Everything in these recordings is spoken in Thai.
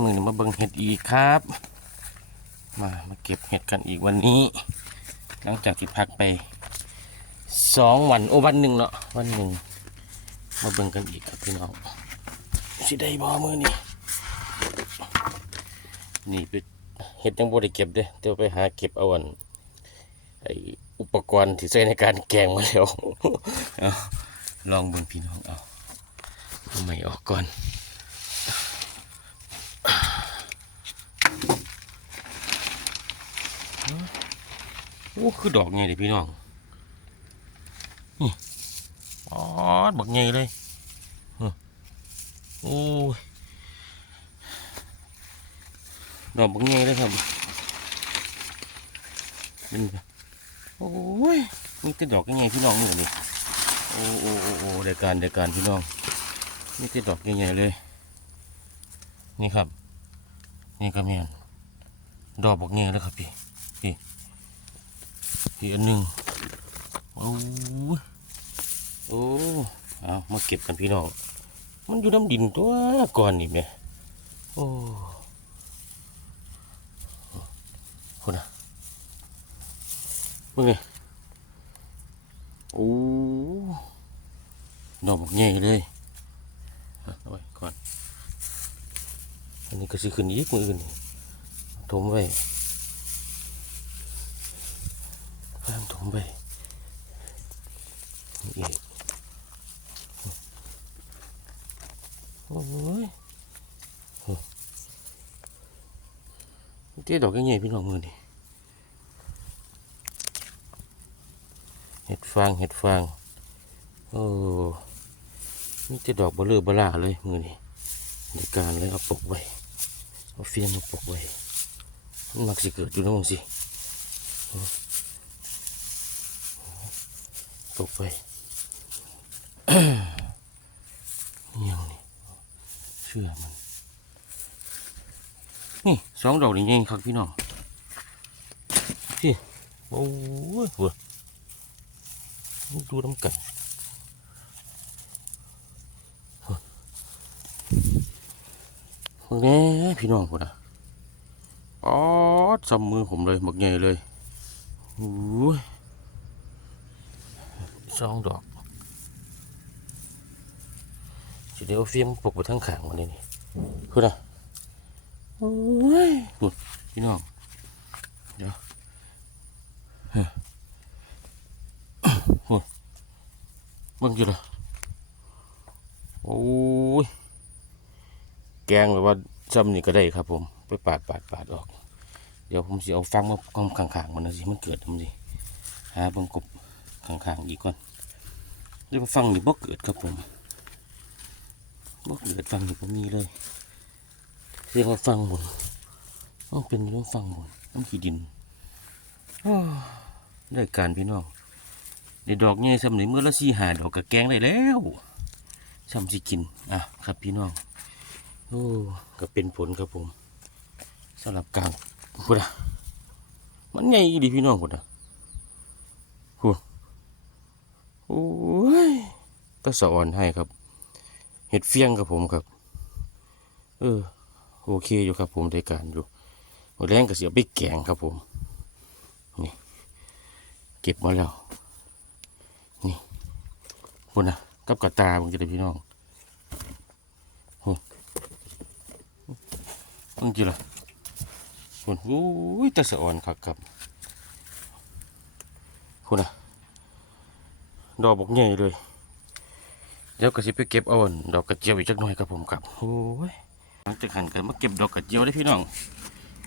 มือมาเบิ่งเห็ดอีกครับ มามาเก็บเห็ดกันอีกวันนี้ หลังจากที่พักไปสองวันโอ้วันหนึ่งเนาะวันหนึ่งมาเบิ่งกันอีกครับพี่น้องสิได้บ่มือนี้นี่ไปเห็ดยังบ่ได้เก็บเด้เดี๋ยวไปหาเก็บเอาวันไออุปกรณ์ที่ใช้ในการแกงมาแล้วลองบิ่งพี่น้องเอาเอาไม่ออกก่อน อ้คือดอกไงเดี๋ยพี่น้อง นี่อ๋อบักไงเลยโอ้ยดอกบักไงเลยครับนี่โอ้ยนี่คือดอกไงพี่น้องนี่นี่โอ้โอ้โอ้โอ้เดียการเดียการพี่น้อง นี่คือดอกใหญ่ๆเลย นี่ครับ นี่ก็แม่นดอกบักไงเลยครับพี่พี่ อีกอันหนึ่งโอ้โอ้เอามาเก็บกันพี่น้องมันอยู่น้ำดินตัวก่อนนี่แม่โอ้คนน่ะมึงไงโอ้ดอกใหญ่เลยเอาเอาไว้ก่อน อันนี้ก็สิขึ้นอีกมืออื่นนี่ถมไว้ พามถมไปนี่อีกโอ้ยโอ้เจ๊ดอกยังไงพี่น้องมือนี่เห็ดฟางเห็ดฟางโอ้นี่จ๊ดอกเบลอเบล่าเลยมือนี่ในการเลยเอาปกไว้เอาเฟียนมาปกไว้มันมักสิเกิดอยู่นะมึงสิ ตกไปเงี้ยวนี่เชื่อมัน นี่สองดอกนี่เองครับพี่น้องพี่โอ้ยเว้ยดูน้ำกันเฮ้ยเมื่อนี้พี่น้องผมนะอ๋อจำมือผมเลยหมกใหญ่เลยโอ้ย สองดอกสิเดี๋ยวเอาฟิล์มปกไปทั้งขางวันนี้นี่คือนะโอ้ยดูพี่น้อง เดี๋ยวเฮ้ยโอ้ยเบิ่งอยู่ละโอ้ย แกงแบบว่าจำนี่ก็ได้ครับผม ไปปาดปาดปาดออก เดี๋ยวผมจะเอาฟังมากองข้างๆมันนะสิ มันเกิดมันสิหาเบังกบ ข้างๆอีกก่อนเดี๋ยวฟังนี่บ่เกิดครับผมบ่เกิดฟังนี่ผมมีเลยเรียกว่าฟังบนต้องเป็นเรื่องฟังบนต้องขี้ดินได้การพี่น้องได้ดอกใหญ่สำนี้เมื่อละสี่หาดอกกระแกงได้แล้วซ้ำสิกินอะครับพี่น้องโอ้ก็เป็นผลครับผมสำหรับการพูดะมันใหญ่ดีพี่น้องพูดอะ โอ้ยก็สะอ่อนให้ครับ เห็ดเฟี้ยงครับผมครับ เออ โอเคอยู่ครับผมได้การอยู่หมดแรงก็เสียไปแกงครับผม นี่เก็บมาแล้ว นี่คุนนะกับกระตาบางทีเลยพี่น้องโอ้บางทีละคุณโอ้ยแต่สะอ่อนครับครับคุณนะ ดอกบกใหญ่เลย เดี๋ยวก็สิไปเก็บเอาดอกกระเจียวอีกจักหน่อยครับผมครับโอ้ยหลังจากหันกันมาเก็บดอกกระเจียวได้พี่น้อง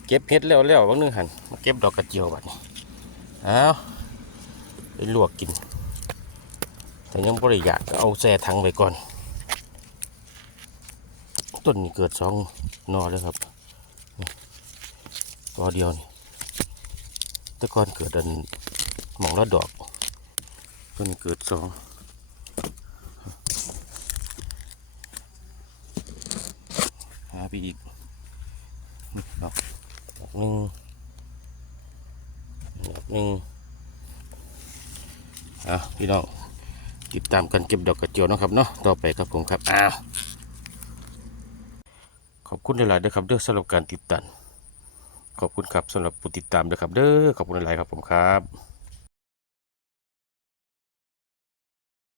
เก็บเห็ดแล้วแล้วบางนึงหันมาเก็บดอกกระเจียวบัดนี้เอาไปลวกกิน แต่ยังบริยากเอาแช่ถังไว้ก่อน ต้นนี้เกิดสองนอแล้วครับนี่ตอเดียวนี่แต่ก่อนเกิดอันหมองละดอก ต้นเกิดสองหาไปอีกดอกดอกหนึ่งดอกหนึ่งอะพี่น้องติดตามกันเก็บดอกกระเจียวนะครับเนาะต่อไปครับผมครับอ้าวขอบคุณหลายๆด้อครับเด้อสำหรับการติดตามขอบคุณครับสำหรับผู้ติดตามด้อครับเด้อขอบคุณหลายๆครับผมครับ